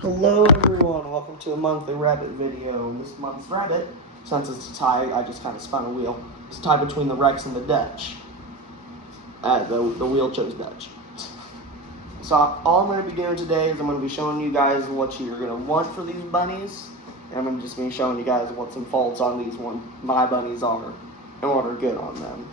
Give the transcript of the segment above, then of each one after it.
Hello everyone, welcome to a monthly rabbit video. This month's rabbit, since it's a tie, I just kind of spun a wheel. It's a tie between the Rex and the Dutch. The wheel chose Dutch. So all I'm going to be doing today is I'm going to be showing you guys what you're going to want for these bunnies. And I'm going to just be showing you guys what some faults on these my bunnies are and what are good on them.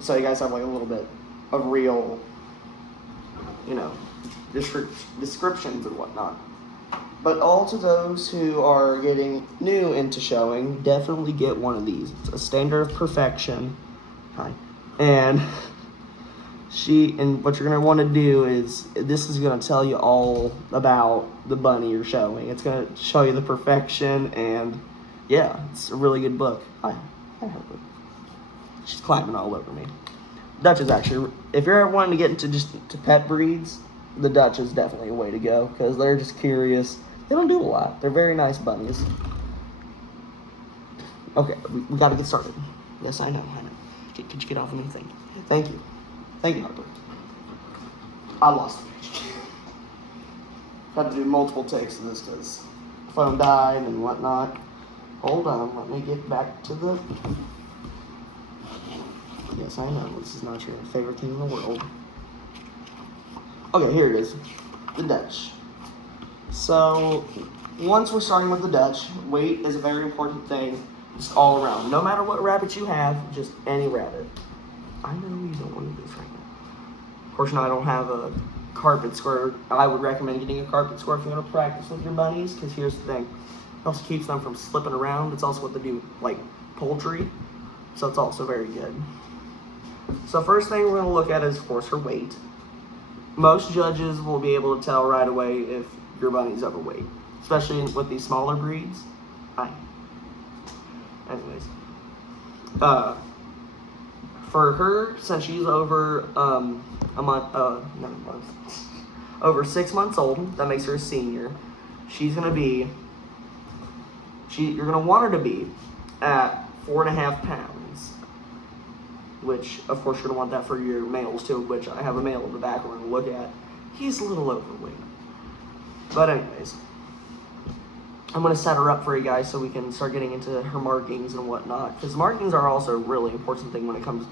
So you guys have like a little bit of real, descriptions and whatnot. But all to those who are getting new into showing, definitely get one of these. It's a standard of perfection. Hi. And what you're gonna want to do is, this is gonna tell you all about the bunny you're showing. It's gonna show you the perfection, and yeah, it's a really good book. Hi Harper. She's climbing all over me. Dutch is actually, if you're ever wanting to get into to pet breeds, the Dutch is definitely a way to go, because they're just curious. They don't do a lot. They're very nice bunnies. Okay, we gotta get started. Yes, I know. Could you get off of me? Thank you. Thank you, Harper. I lost it. Had to do multiple takes of this because the phone died and whatnot. Hold on, let me get back to the... Yes, I know, this is not your favorite thing in the world. Okay, here it is. The Dutch. So, once we're starting with the Dutch, weight is a very important thing, just all around. No matter what rabbit you have, just any rabbit. I know you don't want to do this right now. Of course, now I don't have a carpet square. I would recommend getting a carpet square if you're going to practice with your bunnies, because here's the thing. It also keeps them from slipping around. It's also what they do, like poultry, so it's also very good. So first thing we're going to look at is, of course, her weight. Most judges will be able to tell right away if your bunny's overweight, especially with these smaller breeds. Anyways, for her, since she's over over 6 months old, that makes her a senior. She's gonna be, you're gonna want her to be at 4.5 pounds, which of course you're gonna want that for your males too, which I have a male in the back we're gonna look at. He's a little overweight. But anyways, I'm going to set her up for you guys so we can start getting into her markings and whatnot. Because markings are also a really important thing when it comes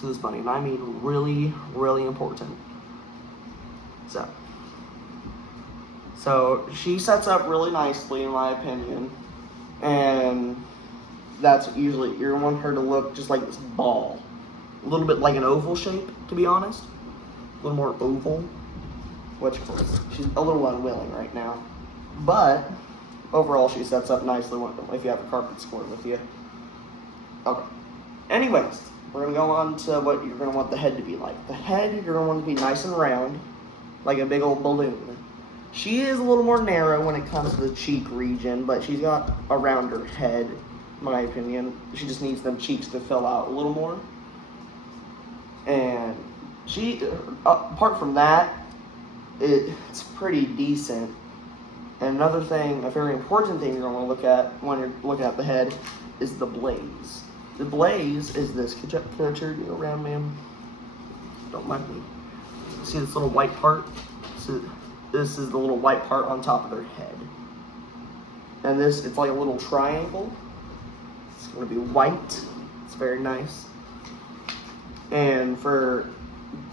to this bunny. And I mean really, really important. So she sets up really nicely in my opinion. And that's usually, you're going to want her to look just like this ball. A little bit like an oval shape, to be honest. A little more oval. Which, of course, she's a little unwilling right now. But, overall, she sets up nicely if you have a carpet square with you. Okay. Anyways, we're going to go on to what you're going to want the head to be like. The head, you're going to want to be nice and round, like a big old balloon. She is a little more narrow when it comes to the cheek region, but she's got a rounder head, in my opinion. She just needs them cheeks to fill out a little more. And she, apart from that, it's pretty decent. And another thing, a very important thing you're going to look at when you're looking at the head is the blaze. The blaze is this. Could I turn you around, ma'am? Don't mind me. See this little white part? So this is the little white part on top of their head. And this, it's like a little triangle. It's going to be white. It's very nice. And for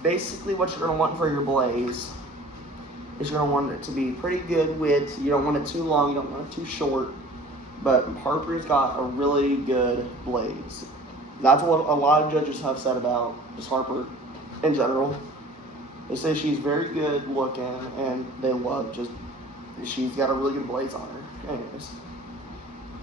basically what you're going to want for your blaze is you're going to want it to be pretty good width. You don't want it too long, you don't want it too short. But Harper's got a really good blaze. That's what a lot of judges have said about just Harper in general. They say she's very good looking and they love she's got a really good blaze on her. Anyways.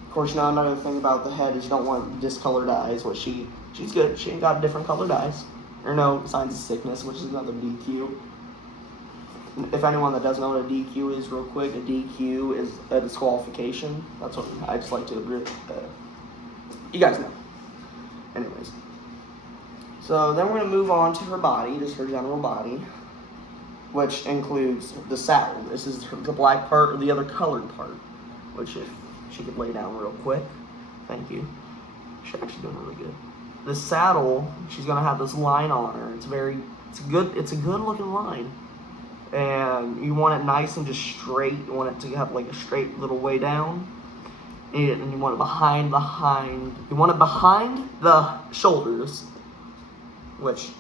Of course, now another thing about the head is you don't want discolored eyes, which she's good. She ain't got different colored eyes. Or no signs of sickness, which is another DQ. If anyone that doesn't know what a DQ is, real quick, a DQ is a disqualification. That's what I just like to, you guys know. Anyways. So then we're going to move on to her body, just her general body, which includes the saddle. This is the black part or the other colored part, which if she could lay down real quick. Thank you. She's actually doing really good. The saddle, she's going to have this line on her. It's a good looking line. and you want it nice and just straight. You want it to have like a straight little way down, and you want it behind the shoulders, which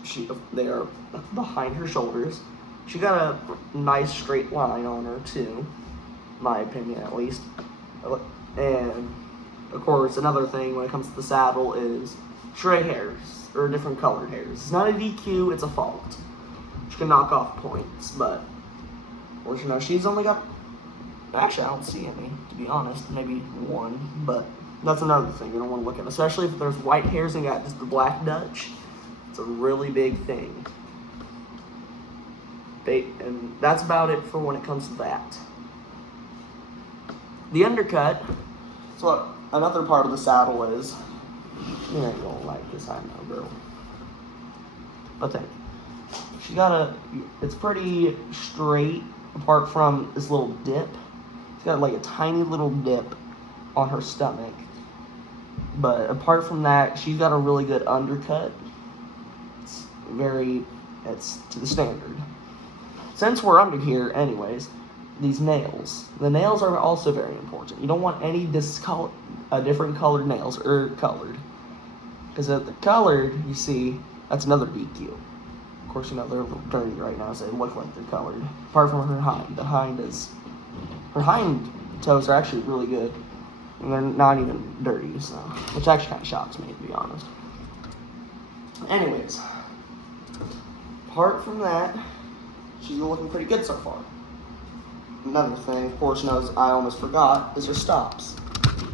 they are behind her shoulders. She got a nice straight line on her too, my opinion at least. And of course, another thing when it comes to the saddle is stray hairs or different colored hairs. It's not a DQ, it's a fault. She can knock off points, but she's only got. Actually, I don't see any, to be honest. Maybe one, but that's another thing you don't want to look at, especially if there's white hairs and got just the black Dutch. It's a really big thing. And that's about it for when it comes to that. The undercut. So what another part of the saddle is. You ain't gonna like this, I know, girl. But thank you. It's pretty straight apart from this little dip. She's got like a tiny little dip on her stomach. But apart from that, she's got a really good undercut. It's to the standard. Since we're under here anyways, these nails. The nails are also very important. You don't want any different colored nails, or colored. Because if they're colored, you see, that's another DQ. Of course, they're a little dirty right now, so they look like they're colored. Apart from her hind. Her hind toes are actually really good. And they're not even dirty, so. Which actually kind of shocks me, to be honest. Anyways. Apart from that, she's looking pretty good so far. Another thing, of course, I almost forgot, is her stops.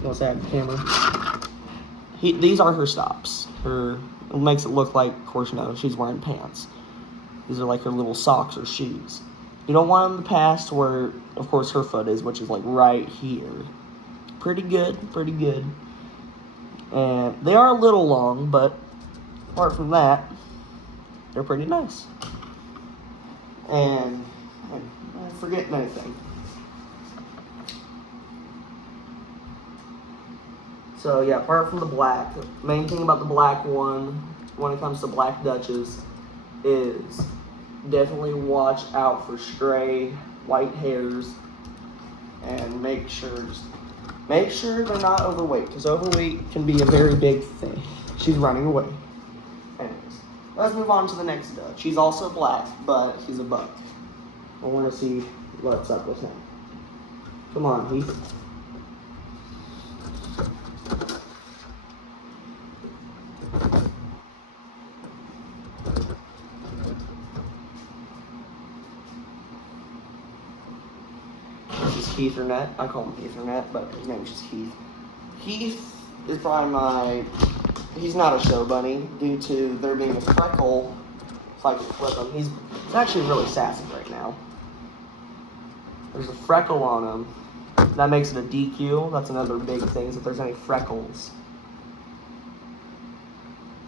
What's that, camera? These are her stops. It makes it look like, of course, she's wearing pants. These are like her little socks or shoes. You don't want them to pass to where, of course, her foot is, which is like right here. Pretty good. And they are a little long, but apart from that, they're pretty nice. And I'm forgetting anything. So yeah, apart from the black, the main thing about the black one, when it comes to black Dutches, is definitely watch out for stray white hairs, and make sure they're not overweight, because overweight can be a very big thing. She's running away. Anyways, let's move on to the next Dutch. He's also black, but he's a buck. I want to see what's up with him. Come on, Heath. Heathernut. I call him Heathernut, but his name is just Heath. Heath is probably he's not a show bunny due to there being a freckle. If I can flip him, he's actually really sassy right now. There's a freckle on him. That makes it a DQ. That's another big thing, is if there's any freckles.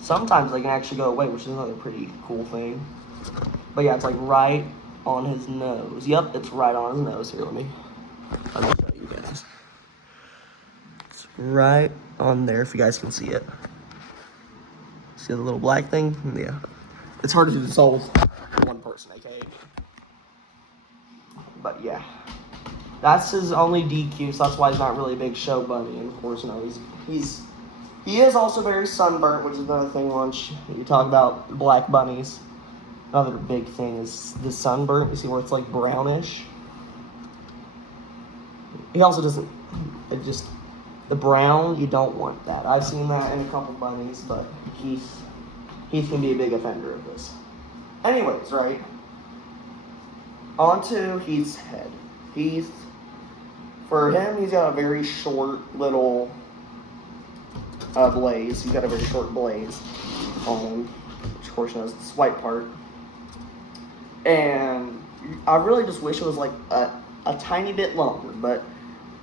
Sometimes they can actually go away, which is another pretty cool thing. But yeah, it's like right on his nose. Yep, it's right on his nose. Here, let me show you guys. It's right on there, if you guys can see it. See the little black thing? Yeah. It's hard to do this all for one person, aka me. But yeah. That's his only DQ, so that's why he's not really a big show bunny. And of course, he is also very sunburnt, which is another thing once you talk about black bunnies. Another big thing is the sunburnt. You see where it's like brownish? He also doesn't, the brown, you don't want that. I've seen that in a couple bunnies, but Heath can be a big offender of this. Anyways, right? On to Heath's head. Heath, for him, he's got a very short little blaze. He's got a very short blaze on him, which of course knows this white part. And I really just wish it was like a tiny bit longer, but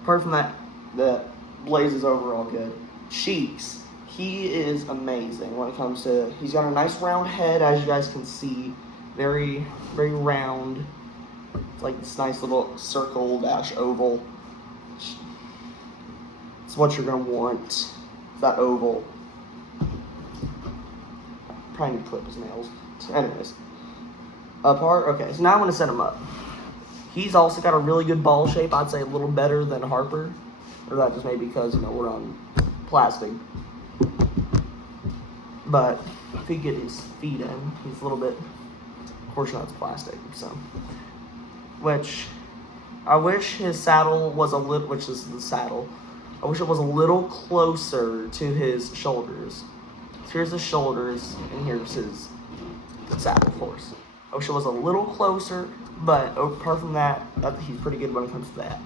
apart from that, the blaze is overall good. Cheeks. He is amazing when it comes to, he's got a nice round head, as you guys can see. Very, very round. It's like this nice little circle dash oval. It's what you're going to want. That oval. Probably need to clip his nails. Anyways. apart. Okay, so now I'm going to set him up. He's also got a really good ball shape. I'd say a little better than Harper. Or that just may be because, we're on plastic. But if he get his feet in, he's a little bit, of course it's plastic, so. Which, I wish his saddle was a little, which is the saddle. I wish it was a little closer to his shoulders. So here's his shoulders, and here's his saddle, of course. I wish it was a little closer, but apart from that, he's pretty good when it comes to that.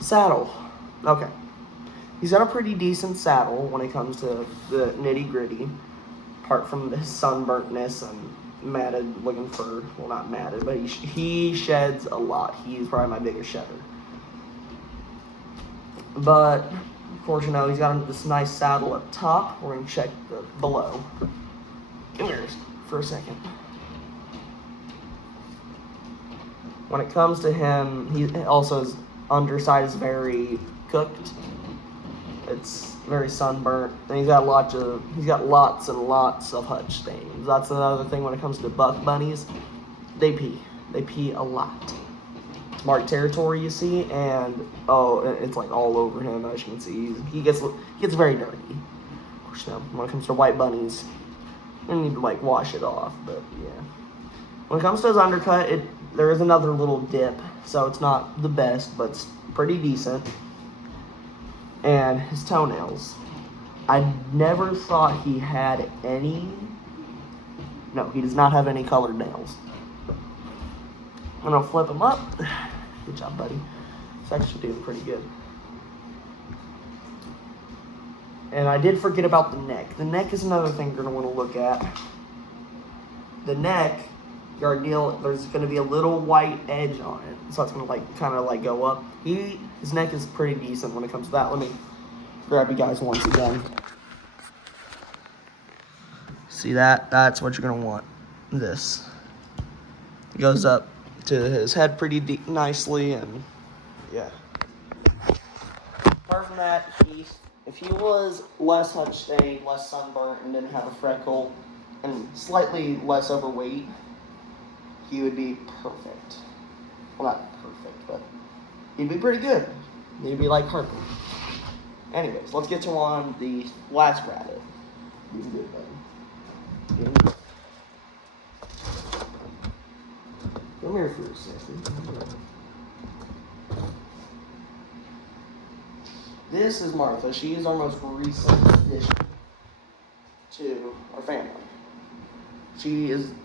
Saddle. Okay. He's got a pretty decent saddle when it comes to the nitty-gritty, apart from the sunburntness and matted looking fur. Well, not matted, but he sheds a lot. He's probably my biggest shedder. But, of course, he's got this nice saddle up top. We're going to check the below. Come here for a second. When it comes to him, he also his underside is very cooked. It's very sunburnt, and he's got lots and lots of hutch stains. That's another thing when it comes to buck bunnies. They pee a lot. It's marked territory, you see, and it's like all over him, as you can see. He gets very dirty. Of course, when it comes to white bunnies, you need to wash it off. But yeah, when it comes to his undercut, there is another little dip, so it's not the best, but it's pretty decent. And his toenails. I never thought he had any. No, he does not have any colored nails. I'm gonna flip him up. Good job, buddy. He's actually doing pretty good. And I did forget about the neck. The neck is another thing you're gonna want to look at. The neck, there's gonna be a little white edge on it, so it's gonna kind of go up. His neck is pretty decent when it comes to that. Let me grab you guys once again. See that? That's what you're gonna want. This. It goes up to his head pretty nicely, and yeah. Apart from that, if he was less hutch stained, less sunburnt, and didn't have a freckle, and slightly less overweight, he would be perfect. Well, not perfect, but he'd be pretty good. He'd be like Harper. Anyways, let's get on the last rabbit. Doing good, buddy. Doing good. Come here for a second. This is Martha. She is our most recent addition to our family.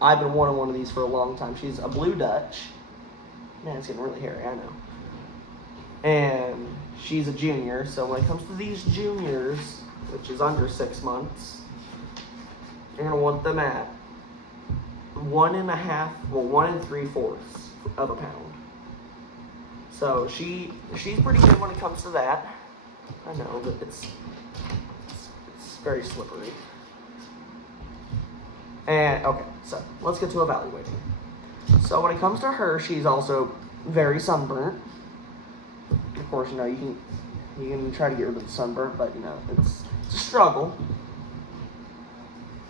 I've been wanting one of these for a long time. She's a blue Dutch. Man, it's getting really hairy, I know. And she's a junior, so when it comes to these juniors, which is under 6 months, you're gonna want them at 1 3/4 of a pound. So she's pretty good when it comes to that. I know, but it's very slippery. And okay, so let's get to evaluating. So when it comes to her, she's also very sunburnt. Of course, you can try to get rid of the sunburnt, but it's a struggle.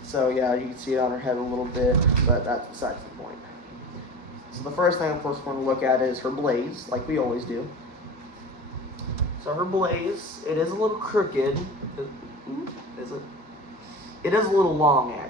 So yeah, you can see it on her head a little bit, but that's besides the point. So the first thing, of course, we're going to look at is her blaze, like we always do. So her blaze, it is a little crooked. Is it? It is a little long, actually.